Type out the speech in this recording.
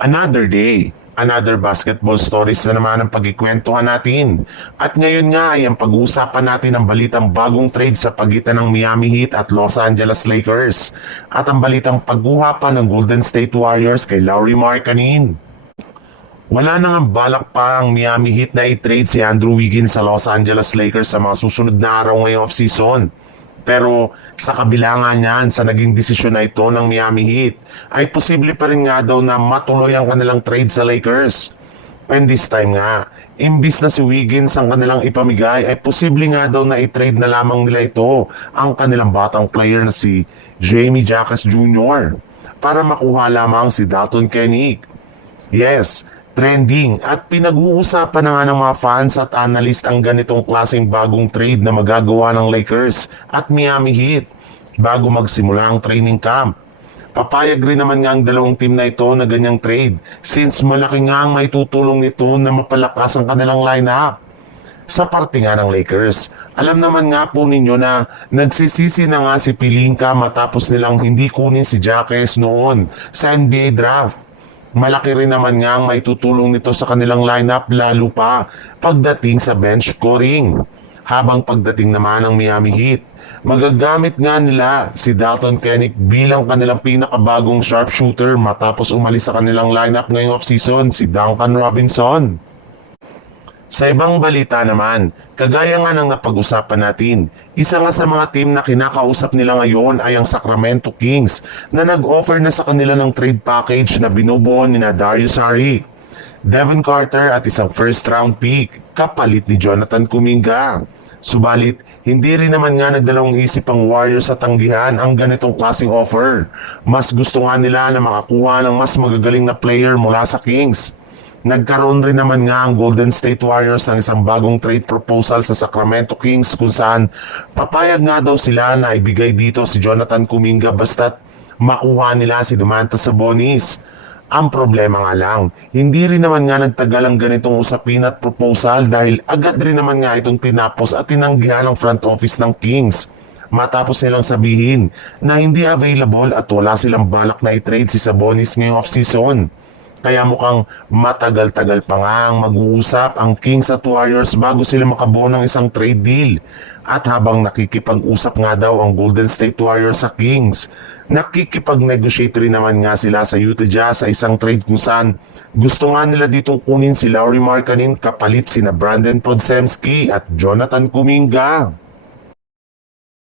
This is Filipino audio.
Another day, another basketball stories na naman ang pagkikwentuhan natin. At ngayon nga ay ang pag-uusapan natin ang balitang bagong trade sa pagitan ng Miami Heat at Los Angeles Lakers. At ang balitang pagguha pa ng Golden State Warriors kay Lauri Markkanen. Wala nang balak pa ang Miami Heat na i-trade si Andrew Wiggins sa Los Angeles Lakers sa mga susunod na araw ngayong off-season. Pero sa kabila nga niyan sa naging desisyon na ito ng Miami Heat, ay posible pa rin nga daw na matuloy ang kanilang trade sa Lakers. And this time nga, imbis na si Wiggins ang kanilang ipamigay, ay posible nga daw na i-trade na lamang nila ito ang kanilang batang player na si Jamie Jackson Jr. para makuha lamang si Dalton Keunig. Yes, trending at pinag-uusapan na nga ng mga fans at analyst ang ganitong klaseng bagong trade na magagawa ng Lakers at Miami Heat bago magsimula ang training camp. Papayag rin naman nga ang dalawang team na ito na ganyang trade since malaki nga ang maitutulong nito na mapalakas ang kanilang lineup. Sa parte nga ng Lakers, alam naman nga po ninyo na nagsisisi na nga si Pelinka matapos nilang hindi kunin si Jaquez noon sa NBA draft. Malaki rin naman nga ang maitutulong nito sa kanilang lineup lalo pa pagdating sa bench scoring. Habang pagdating naman ng Miami Heat, magagamit nga nila si Dalton Keunig bilang kanilang pinakabagong sharpshooter matapos umalis sa kanilang lineup ngayong offseason si Duncan Robinson. Sa ibang balita naman, kagaya nga ng napag-usapan natin, isa nga sa mga team na kinakausap nila ngayon ay ang Sacramento Kings na nag-offer na sa kanila ng trade package na binubuo ni Dario Saric, Devin Carter at isang first round pick kapalit ni Jonathan Kuminga. Subalit, hindi rin naman nga nagdalawang isip ang Warriors sa tanggihan ang ganitong klaseng offer. Mas gusto nga nila na makakuha ng mas magagaling na player mula sa Kings. Nagkaroon rin naman nga ang Golden State Warriors ng isang bagong trade proposal sa Sacramento Kings kung saan papayag nga daw sila na ibigay dito si Jonathan Kuminga basta't makuha nila si Domantas Sabonis. Ang problema nga lang, hindi rin naman nga nagtagal ang ganitong usapin at proposal dahil agad rin naman nga itong tinapos at tinanggihan ng front office ng Kings. Matapos nilang sabihin na hindi available at wala silang balak na i-trade si Sabonis ngayong off-season. Kaya mukhang matagal-tagal pa nga ang mag-uusap ang Kings at Warriors bago sila makabuo ng isang trade deal. At habang nakikipag-usap nga daw ang Golden State Warriors sa Kings, nakikipag-negotiate rin naman nga sila sa Utah Jazz sa isang trade kung saan gusto nga nila ditong kunin si Lauri Markkanen kapalit sina Brandon Podziemski at Jonathan Kuminga.